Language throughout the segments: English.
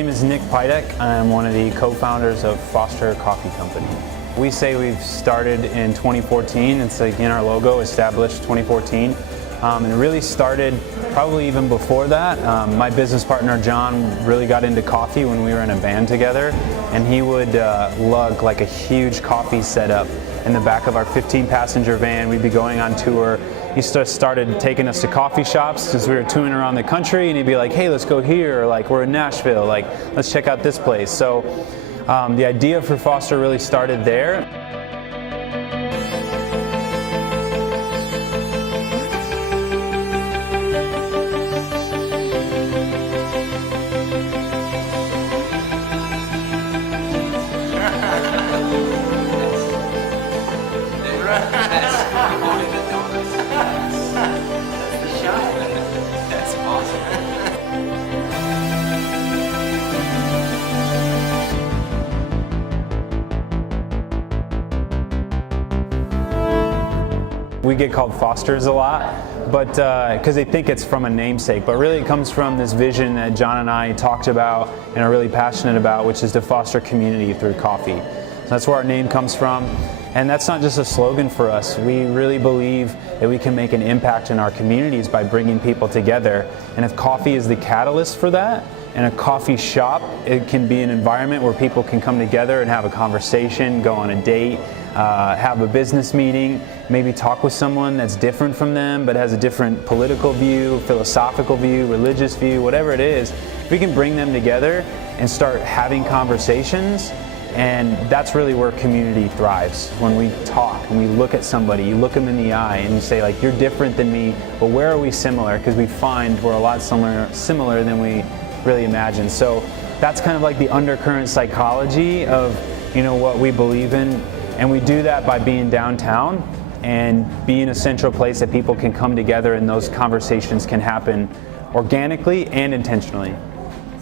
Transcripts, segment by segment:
name is Nick Pidek. I'm one of the co-founders of Foster Coffee Company. We say we've started in 2014. It's like in our logo, established 2014. And it really started probably even before that. My business partner John really got into coffee when we were in a band together, and he would lug like a huge coffee setup in the back of our 15-passenger van. We'd be going on tour. He started taking us to coffee shops as we were touring around the country, and he'd be like, hey, let's go here, or like, we're in Nashville, like, let's check out this place. So the idea for Foster really started there. That's awesome. We get called Fosters a lot, but because they think it's from a namesake, but really it comes from this vision that John and I talked about and are really passionate about, which is to foster community through coffee. So that's where our name comes from. And that's not just a slogan for us. We really believe that we can make an impact in our communities by bringing people together. And if coffee is the catalyst for that, and a coffee shop, it can be an environment where people can come together and have a conversation, go on a date, have a business meeting, maybe talk with someone that's different from them but has a different political view, philosophical view, religious view, whatever it is. We can bring them together and start having conversations. And that's really where community thrives. When we talk and we look at somebody, you look them in the eye and you say, like, you're different than me, but where are we similar? Because we find we're a lot similar than we really imagine. So that's kind of like the undercurrent psychology of, you know, what we believe in. And we do that by being downtown and being a central place that people can come together and those conversations can happen organically and intentionally.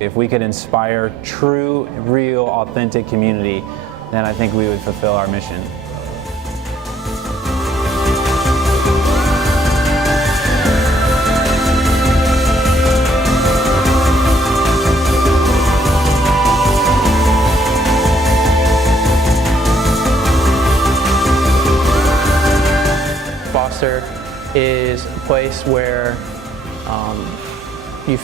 If we could inspire true, real, authentic community, then I think we would fulfill our mission. Foster is a place where you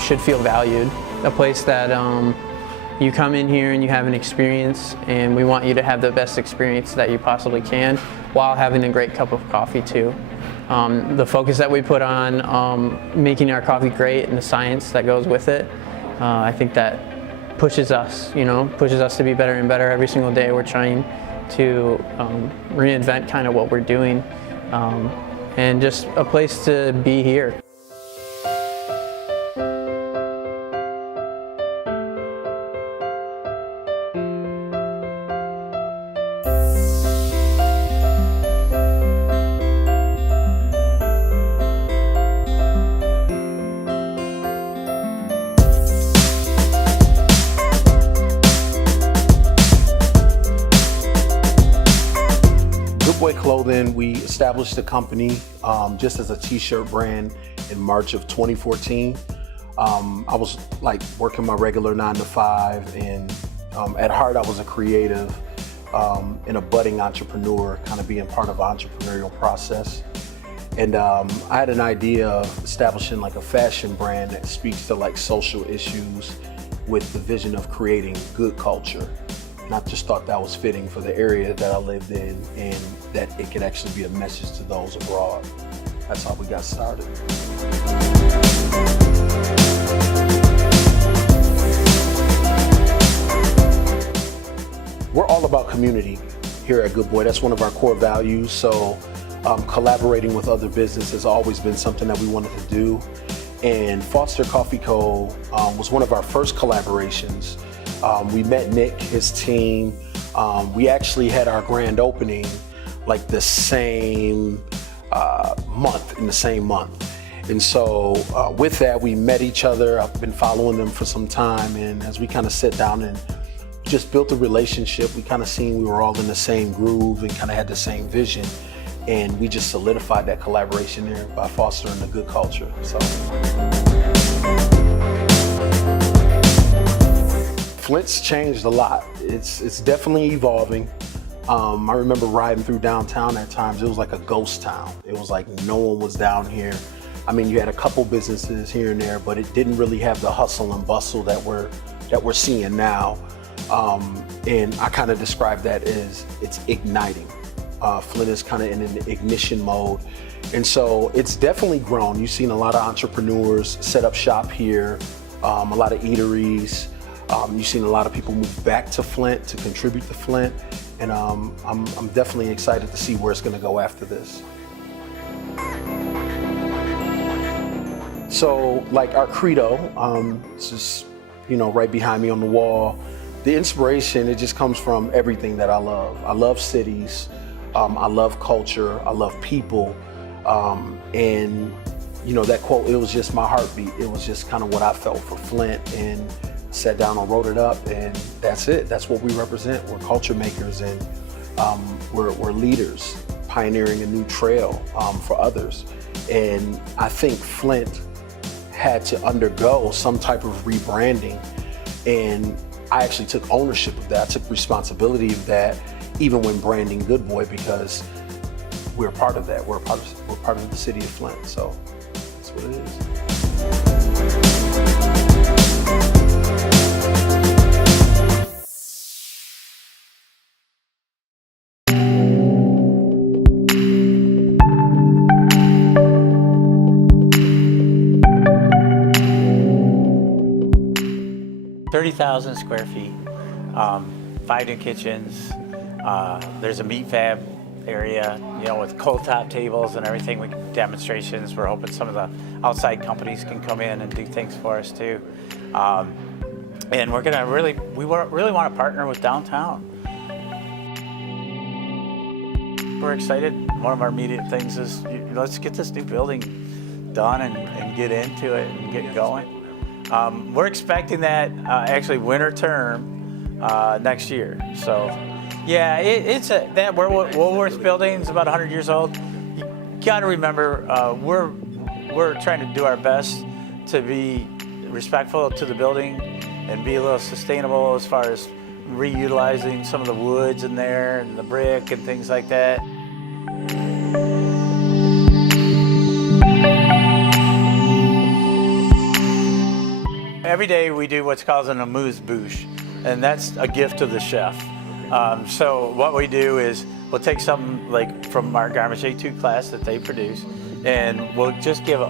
should feel valued. A place that you come in here and you have an experience, and we want you to have the best experience that you possibly can while having a great cup of coffee too. The focus that we put on making our coffee great and the science that goes with it, I think that pushes us, pushes us to be better and better every single day. We're trying to reinvent kind of what we're doing, and just a place to be here. GoodBoy Clothing, we established the company just as a t-shirt brand in March of 2014. I was like working my regular 9-to-5, and at heart I was a creative and a budding entrepreneur, kind of being part of the entrepreneurial process. And I had an idea of establishing like a fashion brand that speaks to like social issues with the vision of creating good culture. And I just thought that was fitting for the area that I lived in, and that it could actually be a message to those abroad. That's how we got started. We're all about community here at GoodBoy. That's one of our core values. So collaborating with other businesses has always been something that we wanted to do. And Foster Coffee Co. was one of our first collaborations. We met Nick, his team. We actually had our grand opening like the same month, in the same month. And so with that, we met each other. I've been following them for some time. And as we kind of sit down and just built a relationship, we kind of seen we were all in the same groove and kind of had the same vision. And we just solidified that collaboration there by fostering a good culture. So. Flint's changed a lot. It's definitely evolving. I remember riding through downtown at times. It was like a ghost town. It was like no one was down here. I mean, you had a couple businesses here and there, but it didn't really have the hustle and bustle that we're seeing now. And I kind of describe that as it's igniting. Flint is kind of in an ignition mode. And so it's definitely grown. You've seen a lot of entrepreneurs set up shop here, a lot of eateries. You've seen a lot of people move back to Flint to contribute to Flint. And I'm definitely excited to see where it's gonna go after this. So like our credo, it's just, right behind me on the wall. The inspiration, it just comes from everything that I love. I love cities, I love culture, I love people. And that quote, it was just my heartbeat. It was just kind of what I felt for Flint, and sat down and wrote it up, and that's it. That's what we represent. We're culture makers, and we're leaders, pioneering a new trail for others. And I think Flint had to undergo some type of rebranding, and I actually took ownership of that. I took responsibility of that, even when branding GoodBoy, because we're part of that. We're part of the city of Flint. So that's what it is. 30,000 square feet, 5 new kitchens. There's a meat fab area, with cold top tables and everything. We demonstrations. We're hoping some of the outside companies can come in and do things for us too. And we're gonna really want to partner with downtown. We're excited. One of our immediate things is let's get this new building done and get into it and get going. We're expecting that actually winter term next year. So yeah, that Woolworth building is about 100 years old. You got to remember, we're trying to do our best to be respectful to the building and be a little sustainable as far as reutilizing some of the woods in there and the brick and things like that. Every day we do what's called an amuse-bouche, and that's a gift to the chef. So what we do is we'll take something like from our Garmisch A2 class that they produce, and we'll just give a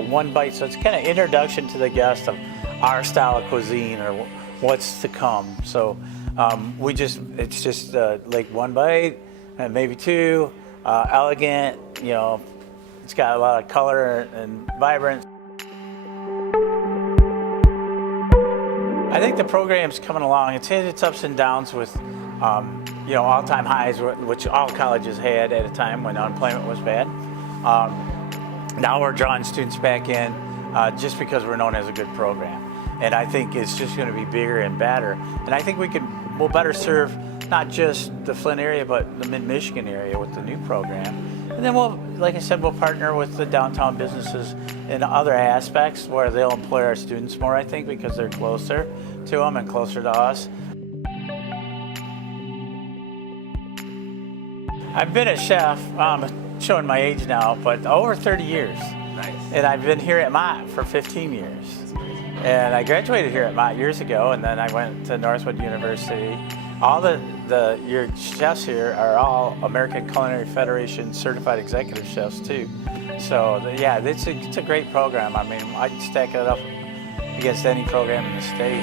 one bite. So it's kind of introduction to the guest of our style of cuisine or what's to come. So it's just like one bite and maybe two, elegant, it's got a lot of color and vibrance. I think the program's coming along. It's hit its ups and downs with, all-time highs, which all colleges had at a time when unemployment was bad. Now we're drawing students back in just because we're known as a good program. And I think it's just going to be bigger and better. And I think we'll better serve not just the Flint area, but the Mid-Michigan area with the new program. And then like I said, we'll partner with the downtown businesses in other aspects where they'll employ our students more, I think, because they're closer to them and closer to us. I've been a chef, showing my age now, but over 30 years. Nice. And I've been here at Mott for 15 years. And I graduated here at Mott years ago, and then I went to Northwood University. All your chefs here are all American Culinary Federation certified executive chefs too. So yeah, it's a great program. I mean, I'd stack it up against any program in the state.